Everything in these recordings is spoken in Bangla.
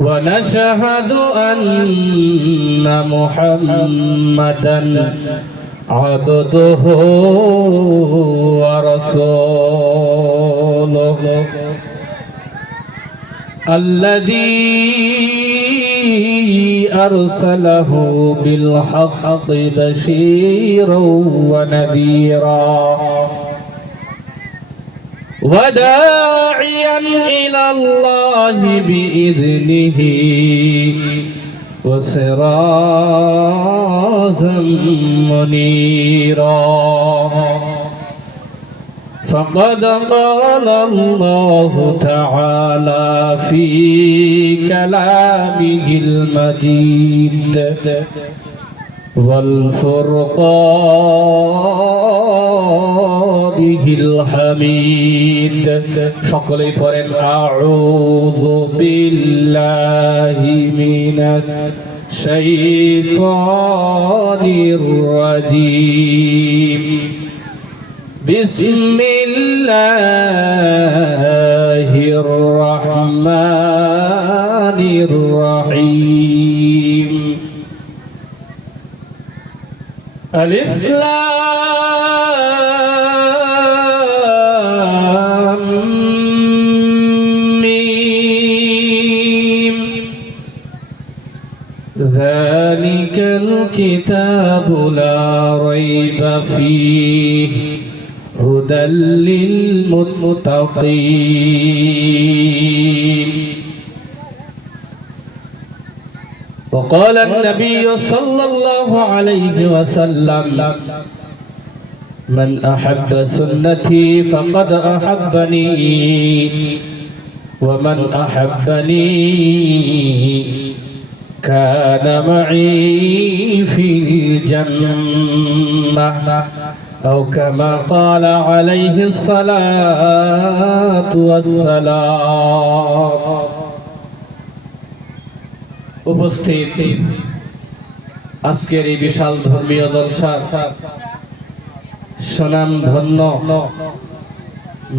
ونشهد أن محمدا عبده ورسوله الذي أرسله بالحق بشيرا ونذيرا وداعيا إلى الله بإذنه وسراجا منيرا فقد قال الله تعالى في كلامه المجيد والفرقانه الحميد সকলেই পড়েন আউযু বিল্লাহি মিনাশ শাইতানির রাজীম বিসমিল্লাহির রহমানির রহিম আলিফ লাম মিম যালিকাল কিতাবু লা রাইবা ফীহি هدى للمتقين وقال النبي صلى الله عليه وسلم من أحب سنتي فقد أحبني ومن أحبني كان معي في الجنة أو كما قال عليه الصلاة والسلام উপস্থিত আজকের এই বিশাল ধর্মীয় জলসার সুনামধন্য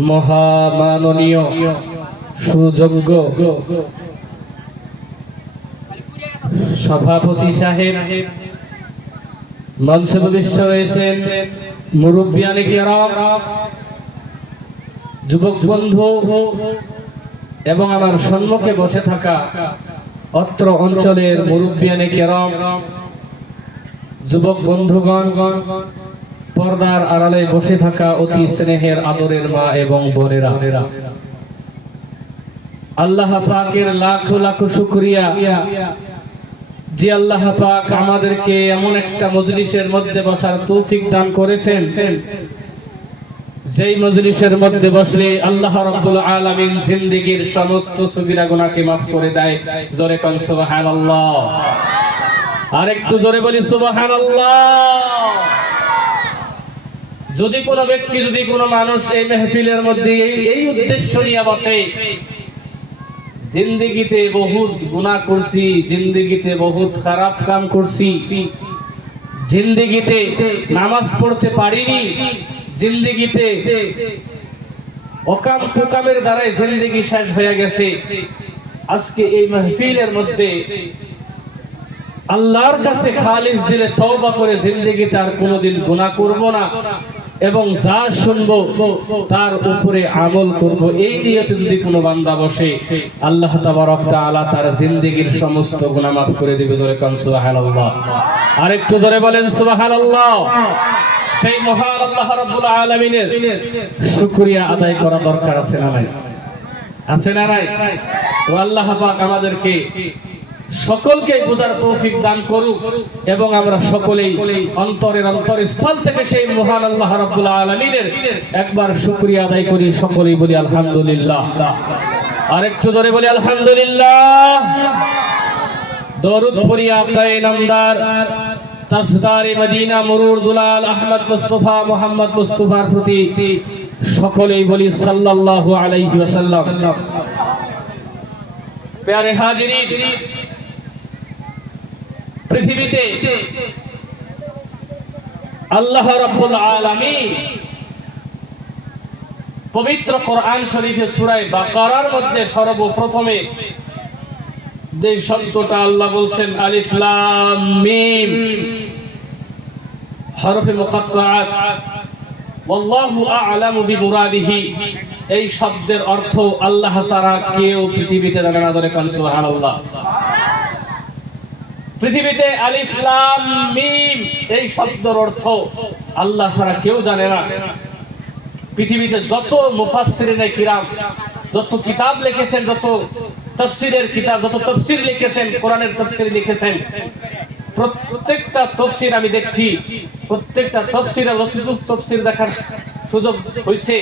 মহামাননীয় সুযোগ্য সভাপতি সাহেব, মঞ্চে উপবিষ্ট রয়েছেন মুরব্বিয়ানে কিরাম, যুবক বন্ধু এবং আমার সম্মুখে বসে থাকা অত্র অঞ্চলের মুরব্বিয়ানে কিরাম, যুবক বন্ধুগণ, পর্দার আড়ালে বসে থাকা অতি স্নেহের আদরের মা এবং বোনেরা, আল্লাহ পাকের লাখো লাখো শুকরিয়া যে আল্লাহ পাক আমাদেরকে এমন একটা মজলিসের মধ্যে বসার তৌফিক দান করেছেন, যেই মজলিসের মধ্যে বসলে আল্লাহ রাব্বুল আলামিন জিন্দেগীর সমস্ত সগীরা গুনাহকে maaf করে দেয়। জোরে কোন সুবহানাল্লাহ, আর একটু জোরে বলি সুবহানাল্লাহ। যদি কোনো ব্যক্তি, যদি কোনো মানুষ এই মাহফিলের মধ্যে এই উদ্দেশ্য নিয়ে বসে, জিন্দেগিতে বহুত গুনাহ করছি, জিন্দেগিতে বহুত খারাপ কাম করছি, জিন্দেগিতে নামাজ পড়তে পারিনি, জিন্দেগিতে অকাম কুকামের দ্বারাই জিন্দেগি শেষ হয়ে গেছে, আজকে এই মাহফিলের মধ্যে আল্লাহর কাছে খালিস দিলে তওবা করে জিন্দেগিতে আর কোনোদিন গুনাহ করব না এবং যা শুনবো তার উপরে আমল করব, এই নিয়তে যদি কোনো বান্দা বসে, আল্লাহ তাবারক তাআলা তার জিন্দেগীর সমস্ত গুনাহ maaf করে দিবে। জোরে কোন সুবহানাল্লাহ, আর একটু জোরে বলেন সুবহানাল্লাহ। সেই মহান আল্লাহ রাব্বুল আলামিনের শুকরিয়া আদায় করা দরকার আছে না নাই? আছে না নাই? তো আল্লাহ পাক আমাদেরকে সকলকে বুঝার তৌফিক দান করুক এবং আমরা সকলেই অন্তরের অন্তরস্থল থেকে সেই মহান আল্লাহ রাব্বুল আলামিনের একবার শুকরিয়া আদায় করি, সকলেই বলি আলহামদুলিল্লাহ। আর একটু ধরে বলি আলহামদুলিল্লাহ। দরুদ পড়ি আকায়ে নামদার তাজদারে মদিনা মুরুর দুলাল আহমদ মুস্তাফা মোহাম্মদ মুস্তাফার প্রতি সকলেই বলি সাল্লাল্লাহু আলাইহি ওয়াসাল্লাম। প্যারে হাজিরিন, পৃথিবীতে আল্লাহ রাব্বুল আলামিন পবিত্র কোরআন শরীফে সূরা বাকারার মধ্যে সর্বপ্রথমে যে শব্দটা আল্লাহ বলছেন আলিফ লাম মিম হরফে মুকাত্তাআত ওয়াল্লাহু আ'লামু বিমুরাদিহি, এই শব্দের অর্থ আল্লাহ ছাড়া কেউ পৃথিবীতে জানে না। ধরে কান সুবহানাল্লাহ। পৃথিবীতে আলিফ লাম মিম এই শব্দের অর্থ আল্লাহ ছাড়া কেউ জানে না। পৃথিবীতে যত মুফাসসিরিনে কিরাম যত কিতাব লিখেছেন, যত তাফসীরের কিতাব, যত তাফসীর লিখেছেন, কোরআনের তাফসীর লিখেছেন, প্রত্যেকটা তাফসীর আমি দেখছি, প্রত্যেকটা তাফসীরে যতটুকু তাফসীর দেখার সুযোগ হইছে,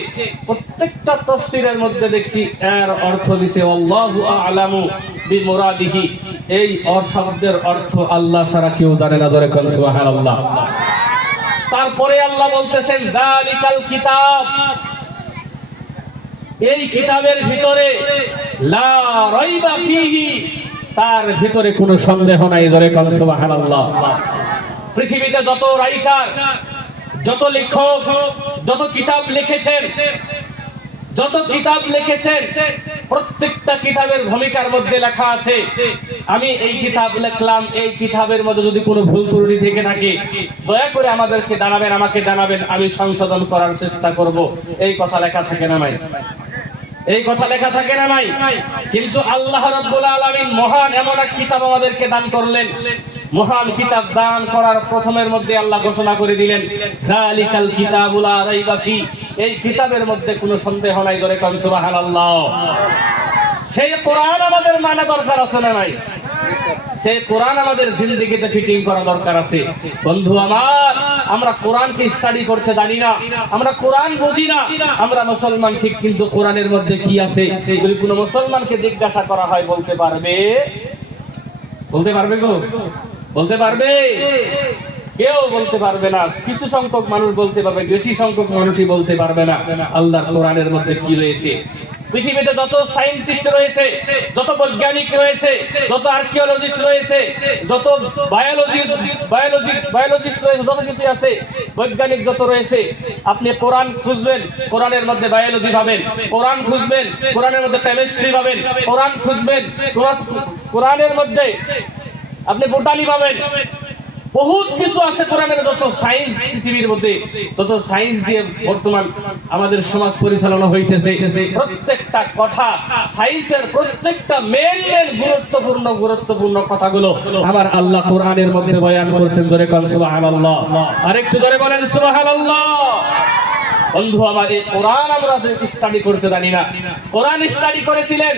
প্রত্যেকটা তাফসীরের মধ্যে দেখছি এর অর্থ দিছে আল্লাহু আ'লামু বিমুরাদিহি, এই শব্দের অর্থ আল্লাহ ছাড়া কেউ জানে না। ধরে কোন সুবহানাল্লাহ। তারপরে আল্লাহ বলতেছেন যালিকাল কিতাব, এই কিতাবের ভিতরে লা রাইবা ফীহি, তার ভিতরে কোনো সন্দেহ নাই। ধরে কোন সুবহানাল্লাহ। পৃথিবীতে যত রাইটার, যত লেখক, যত কিতাব লিখেছেন, প্রত্যেকটা কিতাবের ভূমিকার মধ্যে লেখা আছে আমি এই কিতাব লিখলাম, এই কিতাবের মধ্যে যদি কোনো ভুল ত্রুটি থেকে থাকে দয়া করে আমাদেরকে জানাবেন, আমাকে জানাবেন, আমি সংশোধন করার চেষ্টা করব। এই কথা লেখা থাকে না নাই? এই কথা লেখা থাকে না নাই? কিন্তু আল্লাহ রাব্বুল আলামিন মহান এমন এক কিতাব আমাদেরকে দান করলেন। মহান কিতাব দান করার প্রথমের মধ্যে আল্লাহ ঘোষণা করে দিলেন যালিকাল কিতাবু লা রাইবা ফি, এই কিতাবের মধ্যে কোনো সন্দেহ নাই। ধরে কোন সুবহানাল্লাহ। সেই কোরআন আমাদের মানা দরকার আছে না নাই? সেই কোরআন আমাদের জিন্দেগিতে ফিটিং করা দরকার আছে। বন্ধু আমার, আমরা কোরআনকে স্টাডি করতে জানি না, আমরা কোরআন বুঝি না, আমরা মুসলমান ঠিক, কিন্তু কোরআনের মধ্যে কি আছে যদি কোনো মুসলমানকে জিজ্ঞাসা করা হয় বলতে পারবে? বলতে পারবে গো? বলতে পারবে? কেউ বলতে পারবে না। কিছু সংখ্যক মানুষ বলতে পারবে, বেশি সংখ্যক মানুষই বলতে পারবে না আল্লাহর কোরআনের মধ্যে কি রয়েছে। পৃথিবীতে যত সায়েন্টিস্ট রয়েছে, যত বৈজ্ঞানিক রয়েছে, যত আর্কিওলজিস্ট রয়েছে, যত বায়োলজিস্ট রয়েছে, যত কিছু আছে, বৈজ্ঞানিক যত রয়েছে, আপনি কোরআন খুঁজবেন, কোরআনের মধ্যে বায়োলজি পাবেন, কোরআন খুঁজবেন, কোরআনের মধ্যে কেমিস্ট্রি পাবেন, কোরআন খুঁজবেন, কোরআনের মধ্যে আপনি বোটানি পাবেন, বহুত কিছু আছে কোরআনের। যত সায়েন্স পৃথিবীর মধ্যে, তত সায়েন্স দিয়ে বর্তমান আমাদের সমাজ পরিচালনা হইতেছে। প্রত্যেকটা কথা সায়েন্সের প্রত্যেকটা মেন গুরুত্বপূর্ণ কথাগুলো আমার আল্লাহ কোরআনের মধ্যে বয়ান করেছেন। ধরে কোন সুবহানাল্লাহ। আরেকটু ধরে বলেন সুবহানাল্লাহ। বন্ধু আমার, এই কোরআন আমরা স্টাডি করতে জানি না। কোরআন স্টাডি করেছিলেন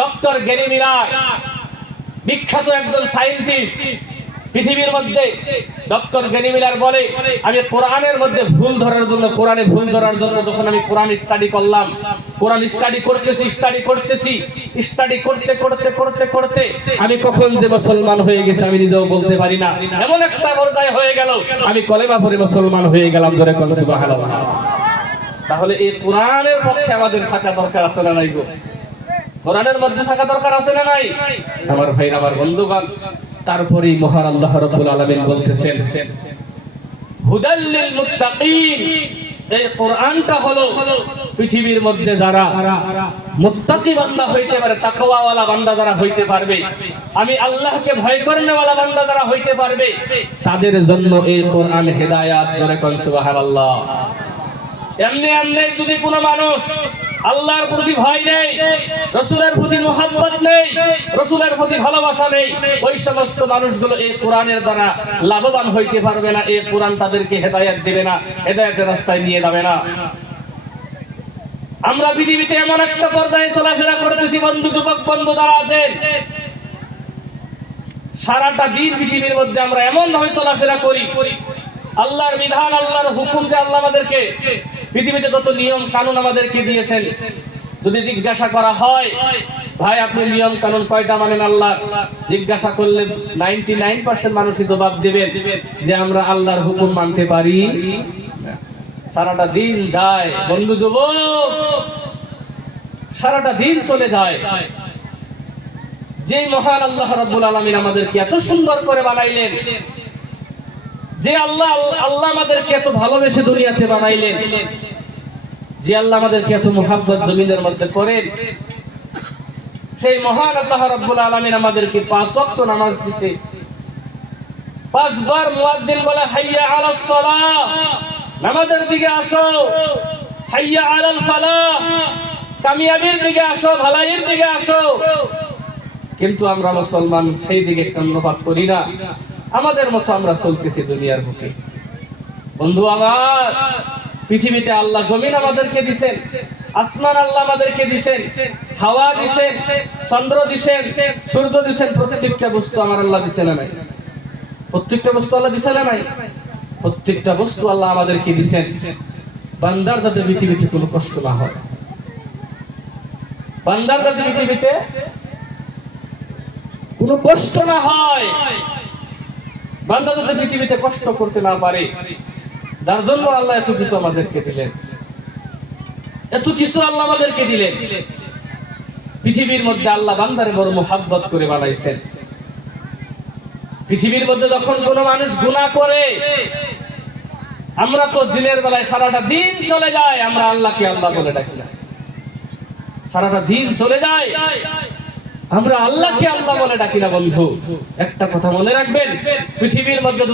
ডক্টর গ্যারি মিলার, বিখ্যাত একজন সায়েন্টিস্ট পৃথিবীর মধ্যে। ডক্টর গ্যারি মিলার বলে, আমি কোরআনের মধ্যে ভুল ধরার জন্য, কোরআনে ভুল ধরার জন্য যখন আমি কোরআন স্টাডি করলাম, কোরআন স্টাডি করতে আমি কখন যে মুসলমান হয়ে গেছি আমি নিজেও বলতে পারি না। এমন একটা পর্যায়ে হয়ে গেল আমি কলেমা পড়ে মুসলমান হয়ে গেলাম। জোরে কোন সুবহানাল্লাহ। তাহলে এই কোরআনের পক্ষে আমাদের থাকা দরকার আছে না নাই গো? কোরআনের মধ্যে থাকা দরকার আছে না নাই? আমার ভাইরা, আমার বন্ধুগণ, তারপরেই মহান আল্লাহ রাব্বুল আলামিন বলতেছেন হুদাল লিল মুত্তাকিন, এই কোরআনটা হলো পৃথিবীর মধ্যে যারা মুত্তাকি বান্দা হইতে পারে, তাকওয়াওয়ালা বান্দা যারা হইতে পারবে, আমি আল্লাহকে ভয় করেনওয়ালা বান্দা যারা হইতে পারবে, তাদের জন্য এই কোরআন হেদায়েত। জোরে কোন সুবহানাল্লাহ। এমনি যদি কোনো মানুষ আল্লাহর প্রতি ভয় নেই, রাসূলের প্রতি মুহাব্বত নেই, রাসূলের প্রতি ভালোবাসা নেই, ওই সমস্ত মানুষগুলো এই কোরআনের দ্বারা লাভবান হইতে পারবে না। এই কোরআন তাদেরকে হেদায়েত দিবে না, হেদায়েতের রাস্তায় নিয়ে যাবে না। আমরা পৃথিবীতে এমন একটা পর্যায়ে চলাফেরা করতেছি, বন্ধু, যুবক বন্ধু যারা আছেন, সারাটা দিন পৃথিবীর মধ্যে আমরা এমন ভাবে চলাফেরা করি, আল্লাহর বিধান, আল্লাহর হুকুম যে আল্লাহ আমাদেরকে পৃথিবীতে যত নিয়ম কানুন আমাদেরকে দিয়েছেন, যদি জিজ্ঞাসা করা হয় ভাই আপনি নিয়ম কানুন কয়টা মানেন আল্লাহ, জিজ্ঞাসা করলে 99% মানুষই জবাব দিবেন যে আমরা আল্লাহর হুকুম মানতে পারি। সারাটা দিন যায় বন্ধু, যুবক, সারাটা দিন চলে যায়। যে মহান আল্লাহ রাব্বুল আলামিন আমাদেরকে এত সুন্দর করে বানাইলেন, যে আল্লাহ আমাদেরকে এত ভালোবেসে দুনিয়াতে বানাইলেন, যে আল্লাহ আমাদেরকে এত মুহাব্বত জমিনের মধ্যে করেন, সেই মহান আল্লাহ রাব্বুল আলামিন আমাদেরকে 5 ওয়াক্ত নামাজ দিতে 5 বার মুয়াজ্জিন বলে হাইয়া আলাস সালাহ, নামাজের দিকে আসো, হাইয়া আলাল ফালাহ, কামিয়াবির দিকে আসো, ভালাইয়ের দিকে আসো। কিন্তু আমরা মুসলমান সেই দিকে কর্ণপাত করি না, আমাদের মতো আমরা চলতেছি দুনিয়ার বুকে। বন্ধু আমার, পৃথিবীতে আল্লাহ জমিন আমাদেরকে দিবেন, আসমান আল্লাহ আমাদেরকে দিবেন, হাওয়া দিবেন, চন্দ্র দিবেন, সূর্য দিবেন, প্রত্যেকটা বস্তু আমার আল্লাহ দিবেন না নাই? প্রত্যেকটা বস্তু আল্লাহ দিবেন না নাই? প্রত্যেকটা বস্তু আল্লাহ আমাদেরকে দিবেন বান্দার যাতে পৃথিবীতে কোনো কষ্ট না হয়, বান্দার যাতে পৃথিবীতে কোনো কষ্ট না হয়, বান্দা যাতে পৃথিবীতে কষ্ট করতে না পারে, যার জন্য আল্লাহ এত কিছু আমাদেরকে দিলেন, এত কিছু আল্লাহ আমাদেরকে দিলেন। পৃথিবীর মধ্যে আল্লাহ বান্দারে বড় মুহাব্বত করে বানাইছেন। পৃথিবীর মধ্যে যখন কোন মানুষ গুনাহ করে, আমরা তো দিনের বেলায় সারাটা দিন চলে যায়, আমরা আল্লাহকে আল্লাহ বলে ডাকি না। সারাটা দিন চলে যায়, আমরা আল্লাহকে আল্লাহ বলে ডাকি না। বন্ধু, একটা কথা মনে রাখবেন, পৃথিবীর মধ্যে